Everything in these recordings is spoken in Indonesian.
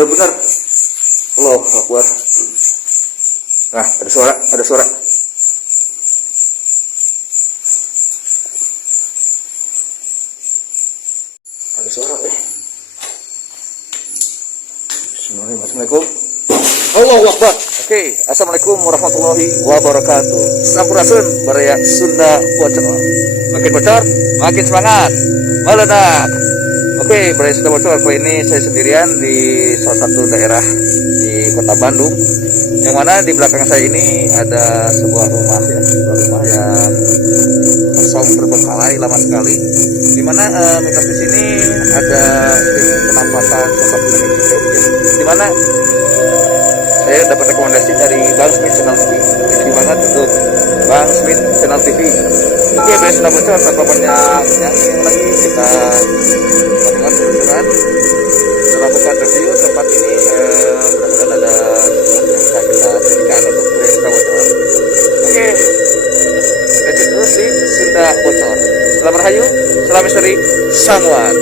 benar-benar. Allahu Akbar. Nah, ada suara, ada suara. Ada suara, Bismillahirrahmanirrahim. Allahu Akbar. Oke, assalamualaikum warahmatullahi wabarakatuh. Sampurasun baraya Sunda bocor. Makin bocor, makin semangat. Meledak. Oke, baraya Sunda bocor. Kali ini saya sendirian di salah satu daerah di Kota Bandung. Yang mana di belakang saya ini ada sebuah rumah ya, sebuah rumah yang kosong terbengkalai lama sekali. Di mana mitos di sini ada penampakan sosok nenek ya. Di mana saya dapat rekomendasi dari Bang Smith Channel TV. Terima banget untuk Bang Smith Channel TV. Oke, saya sudah bocor tanpa banyak yang lagi kita lakukan penelusuran, kita lakukan review tempat ini. Mudah-mudahan ada sesuatu yang bisa kita jadikan untuk saya sudah bocor. Oke, lanjut terus di Sunda Bocor. Selamat Rahayu, salam misteri, Sangwan.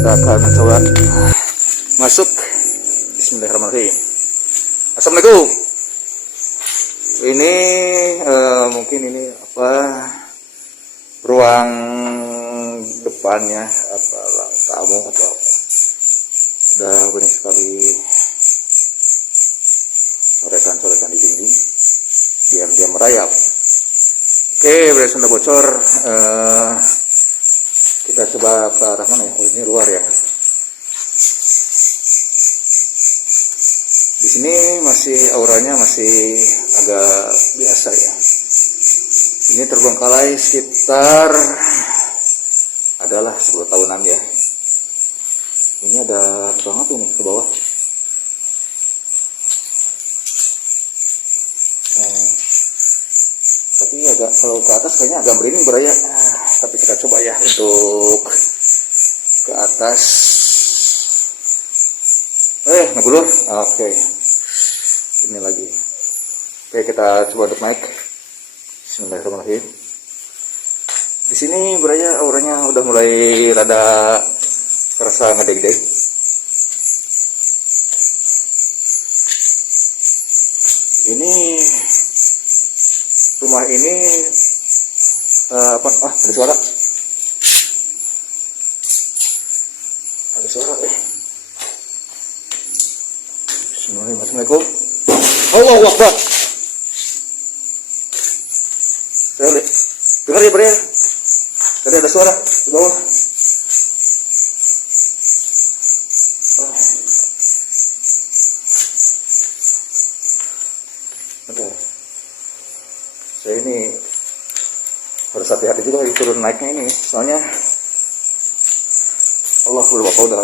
Kita akan mencoba masuk. Bismillahirrahmanirrahim. Assalamualaikum. Ini mungkin ini apa ruang depannya apa tamu atau apa. Sudah banyak sekali coretan-coretan di dinding, diam-diam merayap. Oke, berarti Sunda bocor. Kita coba ke arah mana ya? Oh, ini luar ya. Di sini masih auranya masih agak biasa ya. Ini terbengkalai sekitar adalah 10 tahunan ya. Ini ada tukang apa ini ke bawah? Tapi agak kalau ke atas kayaknya agak merinding beraya. Tapi kita coba ya untuk ke atas. Ngebulur. Oke. Ini lagi. Oke, kita coba untuk naik. Bismillahirrahmanirrahim. Di sini beraya auranya udah mulai rada kerasa ngedeg-deg. Ini rumah ini ada suara. Ada suara Assalamualaikum. Allahu Akbar. Dengar ya Bre. Tadi ada suara di bawah. Bentar. Saya ini harus hati-hati juga di turun naiknya ini, soalnya Allah udah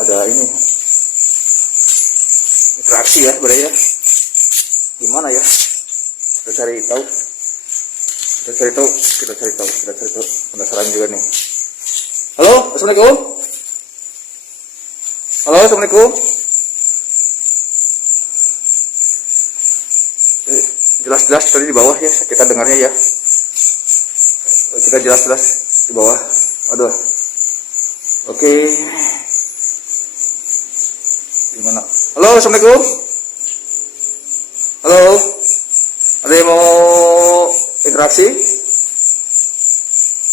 ada ini interaksi ya sebenarnya. Gimana ya? Kita cari tahu. Penasaran juga nih. Halo, assalamualaikum. Halo, assalamualaikum. Jelas-jelas tadi di bawah ya, kita dengarnya ya. Kita jelas-jelas di bawah. Aduh. Oke. Gimana? Halo, assalamualaikum. Halo. Ada yang mau interaksi?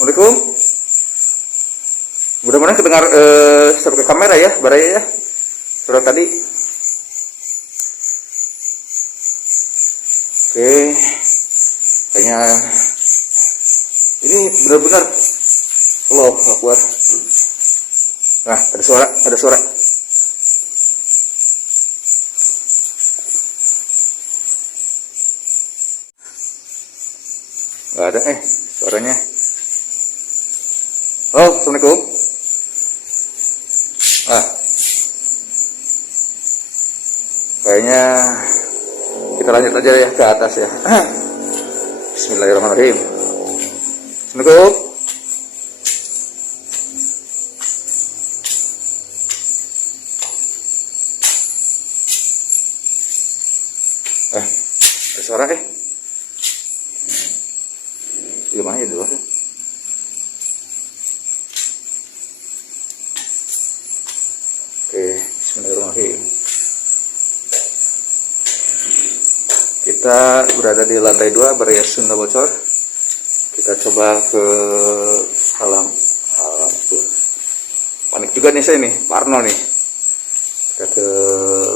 Assalamualaikum. Mudah-mudahan kedengar sampai ke kamera ya, Baraya ya. Suara tadi. Oke. Kayaknya ini benar-benar Allahu Akbar. Nah, ada suara, ada suara. Nggak ada suaranya. Halo, Assalamualaikum. Kayaknya kita lanjut aja ya ke atas ya. Bismillahirrahmanirrahim. Assalamualaikum. Ada suara gimana ya di luar? Oke, bismillahirrahmanirrahim. Kita berada di lantai 2 Baraya Sunda Bocor. Kita coba ke alam. Panik juga nih saya nih, Parno nih. Kita ke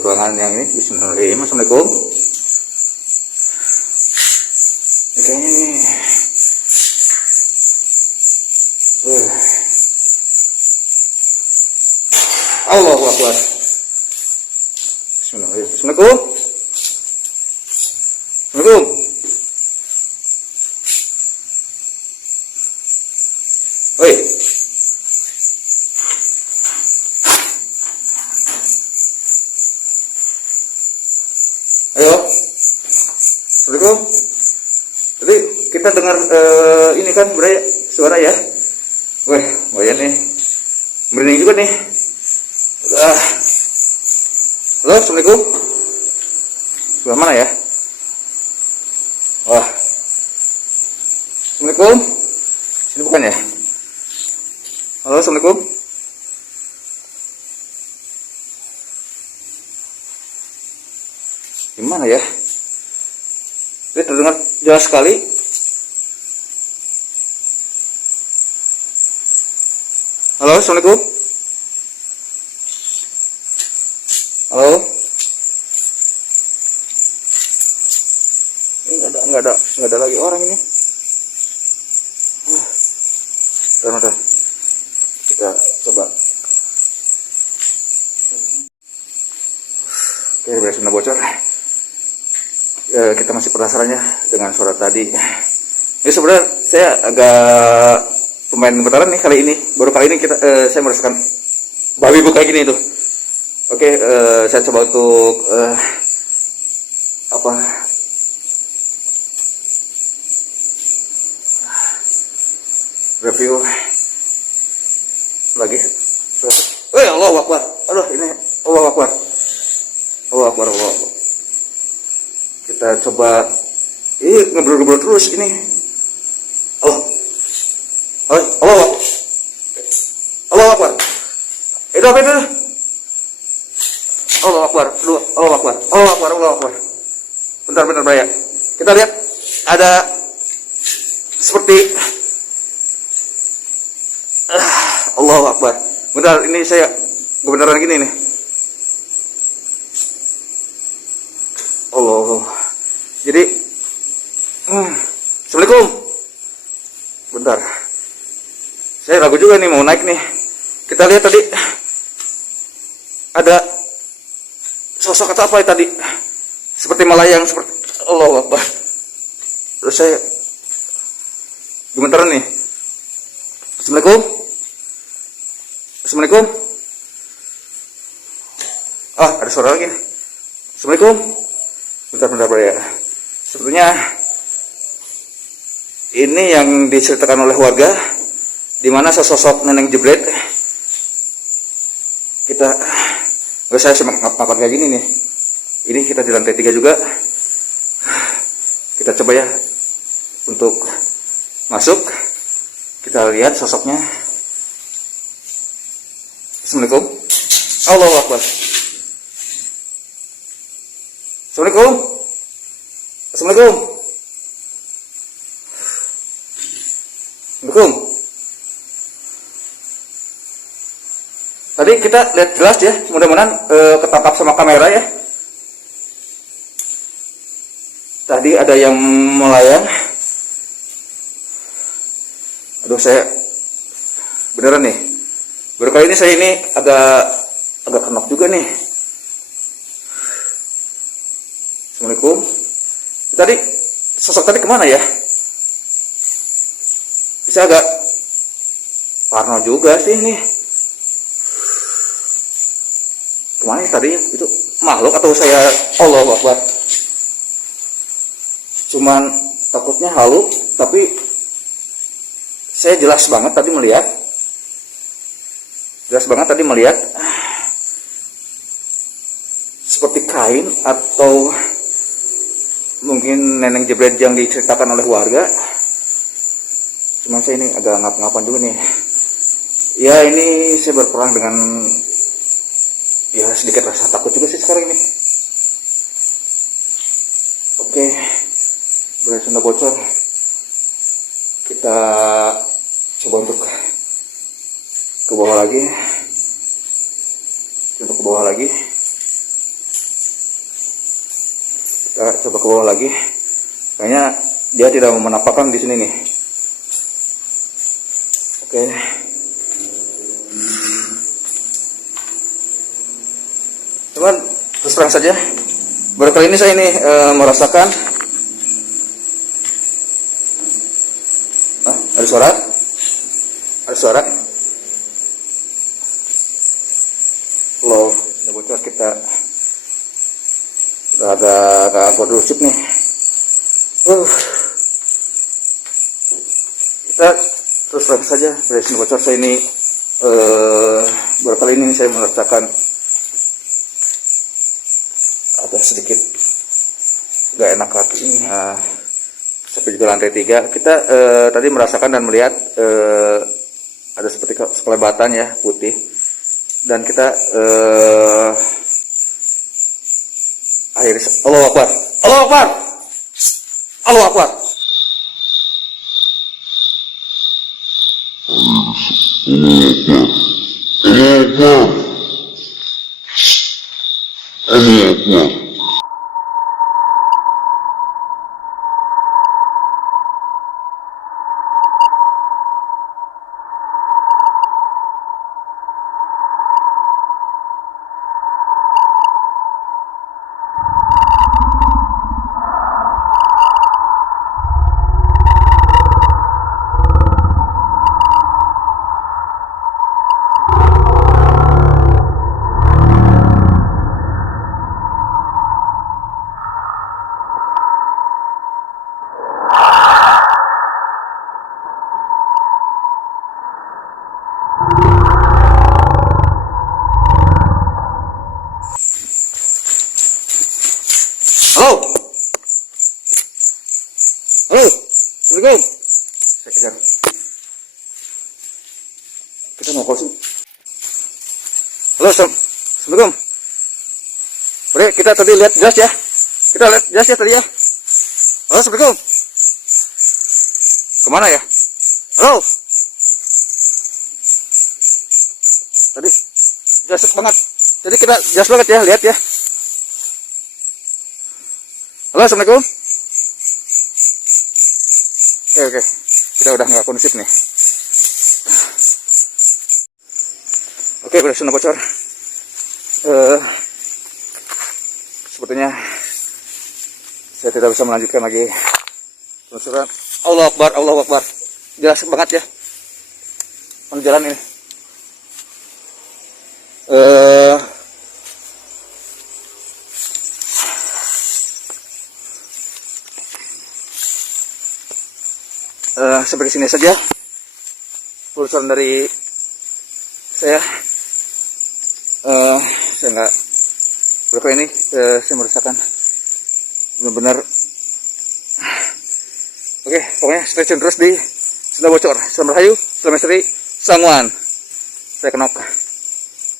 ruangan yang ini. Bismillahirrahmanirrahim. Assalamualaikum. Ini kayaknya nih. Allahu Akbar. Bismillahirrahmanirrahim. Assalamualaikum. Assalamualaikum. Oi. Ayo. Assalamualaikum. Jadi kita dengar ini kan Baraya suara ya. Weh, lumayan nih. Merinding juga nih. Halo, Assalamualaikum. Sebelah mana ya? Wah. Assalamualaikum. Sini bukan ya? Halo, Assalamualaikum. Gimana ya? Ini terdengar jelas sekali. Halo, Assalamualaikum. Halo. Ini nggak ada lagi orang ini. Udah. Kita coba. Oke, Baraya Sunda Bocor. Kita masih penasarannya dengan suara tadi. Ini sebenarnya saya agak pemain gemetaran nih kali ini. Baru kali ini saya merasakan babi bu kayak gini tuh. Oke, saya coba untuk review lagi. Allahu Akbar. Aduh, ini Allahu Akbar. Allahu Akbar, Allahu Akbar. Kita coba ngobrol-ngobrol terus ini. Allahu Akbar. Itu apa itu? Allahu Akbar. Allahu Akbar. Allahu Akbar. Allahu Akbar. Bentar Baraya. Kita lihat ada seperti Allahu Akbar. Bentar, ini saya kebenaran gini nih. Allah. Jadi Assalamualaikum. Bentar. Saya ragu juga nih mau naik nih. Kita lihat tadi ada sosok atau apa ya tadi? Seperti melayang seperti Allahu Akbar. Terus saya gemetaran nih. Assalamualaikum. Assalamualaikum. Ada suara lagi nih. Assalamualaikum. Bentar Baraya. Sebetulnya ini yang diceritakan oleh warga, di mana sesosok neneng jebret. Saya semak makan kayak gini nih. Ini kita di lantai 3 juga. Kita coba ya untuk masuk. Kita lihat sosoknya. Assalamualaikum. Allahu Akbar. Assalamualaikum. Assalamualaikum. Assalamualaikum. Tadi kita lihat jelas ya, mudah-mudahan ketangkap sama kamera ya. Tadi ada yang melayang. Aduh, saya beneran nih. Baru kali ini saya ini agak kenok juga nih. Assalamualaikum. Tadi sosok tadi kemana ya? Saya agak parno juga sih nih. Kemana tadi itu makhluk atau saya Allahu Akbar? Cuman takutnya halu, tapi saya jelas banget tadi melihat seperti kain atau mungkin neneng jebret yang diceritakan oleh warga. Cuman saya ini agak ngap-ngapan juga nih. Ya, ini saya berperang dengan ya sedikit rasa takut juga sih sekarang ini. Oke, Bray Sunda bocor. Kita coba untuk ke bawah lagi. Untuk ke bawah lagi. Kita coba ke bawah lagi. Kayaknya dia tidak mau menampakkan di sini nih. Oke. Cuman terus terang saja, baru kali ini saya ini merasakan ada suara. Loh, ini bocor, kita udah agak kondusif nih. Kita terus terang saja, dari sini bocor saya ini baru kali ini saya merasakan ada sedikit gak enak hati ini. Sampai juga lantai 3 kita tadi merasakan dan melihat ada seperti sekelebatan ya putih, dan kita akhirnya Allahu Akbar, Allahu Akbar, Allahu Akbar. Halo, Assalamualaikum. Saya kejar. Kita mau closing. Halo, Assalamualaikum. Oke, kita tadi lihat jelas ya. Kita lihat jelas ya tadi ya. Halo, Assalamualaikum. Kemana ya? Halo. Tadi jelas banget. Jadi kita jelas banget ya, lihat ya. Halo, Assalamualaikum. Oke. Kita udah nggak kondusif nih. Oke, Bray Sunda bocor. Sepertinya saya tidak bisa melanjutkan lagi penelusuran. Allahu Akbar, Allahu Akbar. Jelas banget ya penjalan ini. Sampai sini saja penelusuran dari saya. Saya nggak berapa ini saya merasakan benar-benar. Oke, pokoknya stay tune terus di Sunda Bocor. Selamat Rahayu, selamat Misteri, Sangwan. Saya Kenok.